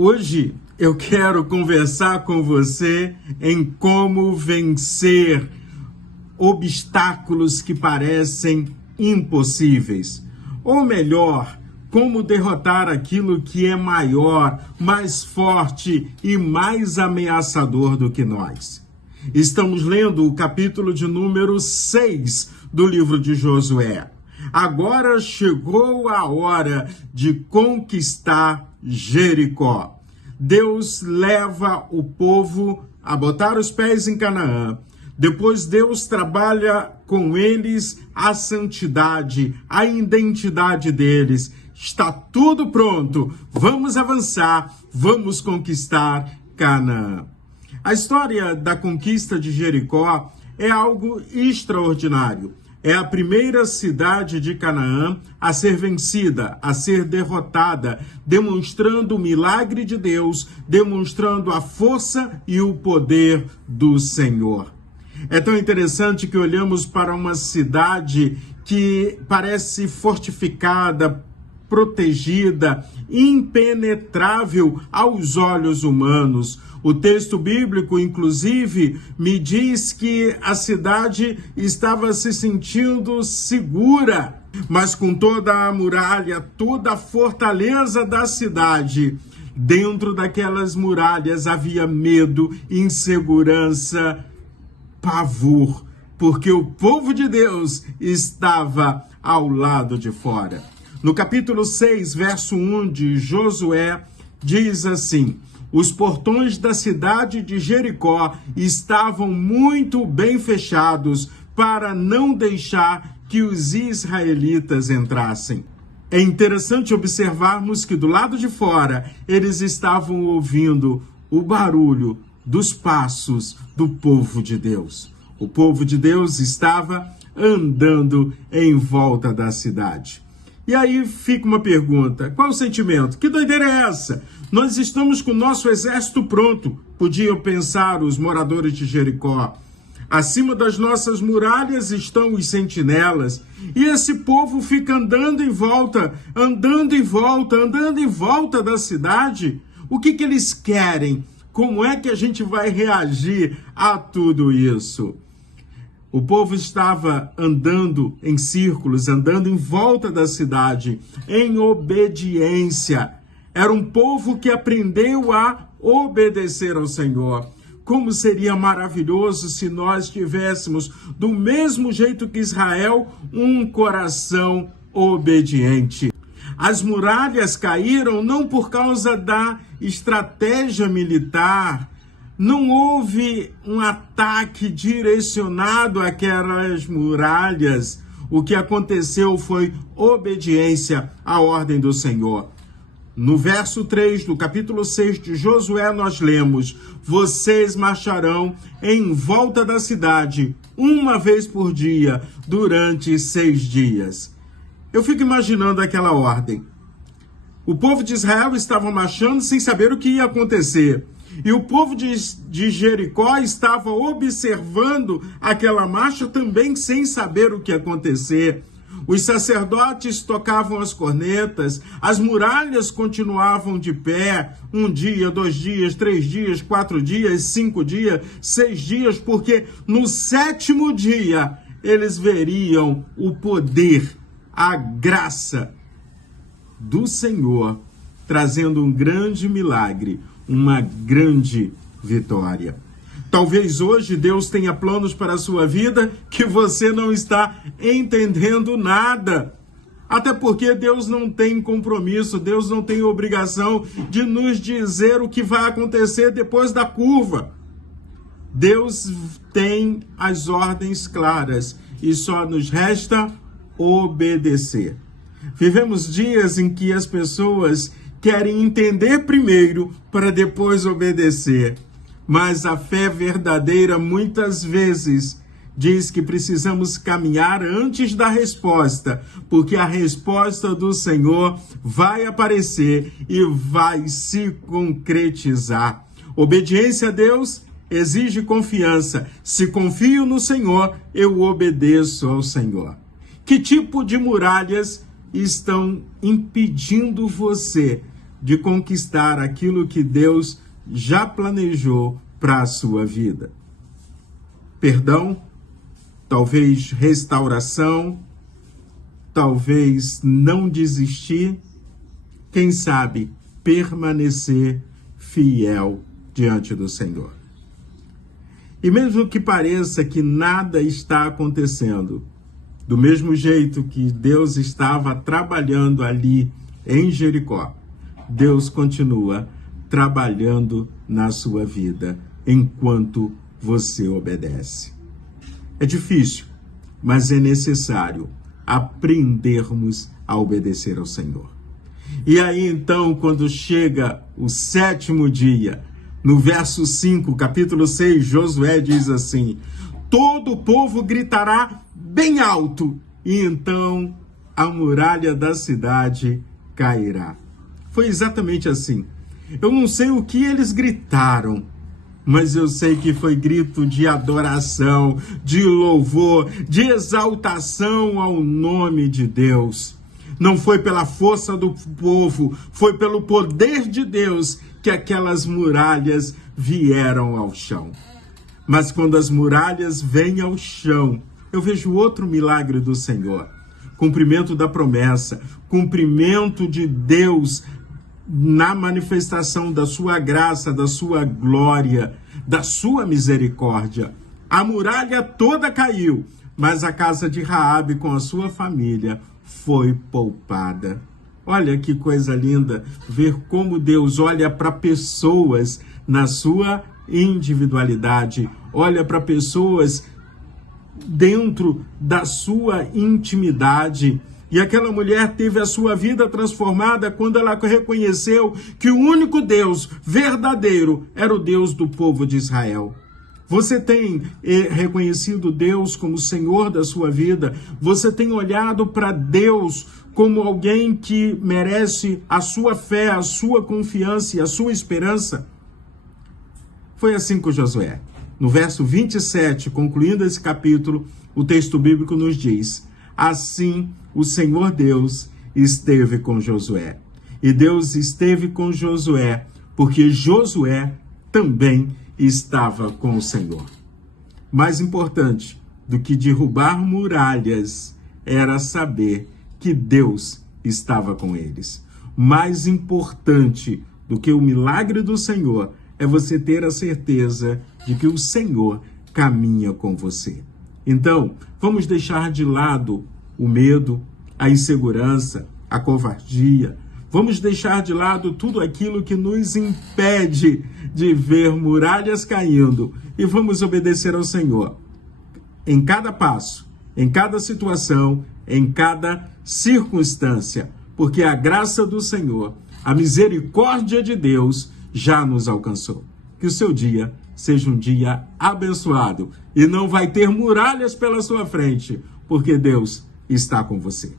Hoje eu quero conversar com você em como vencer obstáculos que parecem impossíveis. Ou melhor, como derrotar aquilo que é maior, mais forte e mais ameaçador do que nós. Estamos lendo o capítulo de número 6 do livro de Josué. Agora chegou a hora de conquistar Jericó. Deus leva o povo a botar os pés em Canaã. Depois Deus trabalha com eles a santidade, a identidade deles. Está tudo pronto. Vamos avançar, vamos conquistar Canaã. A história da conquista de Jericó é algo extraordinário. É a primeira cidade de Canaã a ser vencida, a ser derrotada, demonstrando o milagre de Deus, demonstrando a força e o poder do Senhor. É tão interessante que olhamos para uma cidade que parece fortificada, protegida, impenetrável aos olhos humanos. O texto bíblico, inclusive, me diz que a cidade estava se sentindo segura, mas com toda a muralha, toda a fortaleza da cidade, dentro daquelas muralhas havia medo, insegurança, pavor, porque o povo de Deus estava ao lado de fora. No capítulo 6, verso 1 de Josué, diz assim: os portões da cidade de Jericó estavam muito bem fechados para não deixar que os israelitas entrassem. É interessante observarmos que do lado de fora eles estavam ouvindo o barulho dos passos do povo de Deus. O povo de Deus estava andando em volta da cidade. E aí fica uma pergunta: qual o sentimento? Que doideira é essa? Nós estamos com o nosso exército pronto, podiam pensar os moradores de Jericó. Acima das nossas muralhas estão os sentinelas. E esse povo fica andando em volta da cidade. O que eles querem? Como é que a gente vai reagir a tudo isso? O povo estava andando em círculos, andando em volta da cidade, em obediência. Era um povo que aprendeu a obedecer ao Senhor. Como seria maravilhoso se nós tivéssemos, do mesmo jeito que Israel, um coração obediente. As muralhas caíram não por causa da estratégia militar. Não houve um ataque direcionado àquelas muralhas. O que aconteceu foi obediência à ordem do Senhor. No verso 3 do capítulo 6 de Josué, nós lemos: vocês marcharão em volta da cidade uma vez por dia, durante 6 dias. Eu fico imaginando aquela ordem. O povo de Israel estava marchando sem saber o que ia acontecer. E o povo de Jericó estava observando aquela marcha também sem saber o que ia acontecer. Os sacerdotes tocavam as cornetas, as muralhas continuavam de pé, 1 dia, 2 dias, 3 dias, 4 dias, 5 dias, 6 dias, porque no 7º dia eles veriam o poder, a graça do Senhor, trazendo um grande milagre, uma grande vitória. Talvez hoje Deus tenha planos para a sua vida que você não está entendendo nada. Até porque Deus não tem compromisso, Deus não tem obrigação de nos dizer o que vai acontecer depois da curva. Deus tem as ordens claras e só nos resta obedecer. Vivemos dias em que as pessoas querem entender primeiro para depois obedecer. Mas a fé verdadeira muitas vezes diz que precisamos caminhar antes da resposta, porque a resposta do Senhor vai aparecer e vai se concretizar. Obediência a Deus exige confiança. Se confio no Senhor, eu obedeço ao Senhor. Que tipo de muralhas estão impedindo você de conquistar aquilo que Deus já planejou para a sua vida. Perdão, talvez restauração, talvez não desistir, quem sabe permanecer fiel diante do Senhor. E mesmo que pareça que nada está acontecendo, do mesmo jeito que Deus estava trabalhando ali em Jericó, Deus continua trabalhando na sua vida enquanto você obedece. É difícil, mas é necessário aprendermos a obedecer ao Senhor. E aí então, quando chega o 7º dia, no verso 5, capítulo 6, Josué diz assim: todo o povo gritará bem alto, e então a muralha da cidade cairá. Foi exatamente assim. Eu não sei o que eles gritaram, mas eu sei que foi grito de adoração, de louvor, de exaltação ao nome de Deus. Não foi pela força do povo, foi pelo poder de Deus que aquelas muralhas vieram ao chão. Mas quando as muralhas vêm ao chão, eu vejo outro milagre do Senhor. Cumprimento da promessa, cumprimento de Deus na manifestação da sua graça, da sua glória, da sua misericórdia. A muralha toda caiu, mas a casa de Raabe com a sua família foi poupada. Olha que coisa linda ver como Deus olha para pessoas na sua individualidade, olha para pessoas dentro da sua intimidade. E aquela mulher teve a sua vida transformada quando ela reconheceu que o único Deus verdadeiro era o Deus do povo de Israel. Você tem reconhecido Deus como Senhor da sua vida? Você tem olhado para Deus como alguém que merece a sua fé, a sua confiança e a sua esperança? Foi assim com Josué. No verso 27, concluindo esse capítulo, o texto bíblico nos diz: assim o Senhor Deus esteve com Josué. E Deus esteve com Josué, porque Josué também estava com o Senhor. Mais importante do que derrubar muralhas era saber que Deus estava com eles. Mais importante do que o milagre do Senhor é você ter a certeza de que o Senhor caminha com você. Então, vamos deixar de lado o medo, a insegurança, a covardia. Vamos deixar de lado tudo aquilo que nos impede de ver muralhas caindo e vamos obedecer ao Senhor em cada passo, em cada situação, em cada circunstância, porque a graça do Senhor, a misericórdia de Deus já nos alcançou. Que o seu dia seja um dia abençoado e não vai ter muralhas pela sua frente, porque Deus está com você.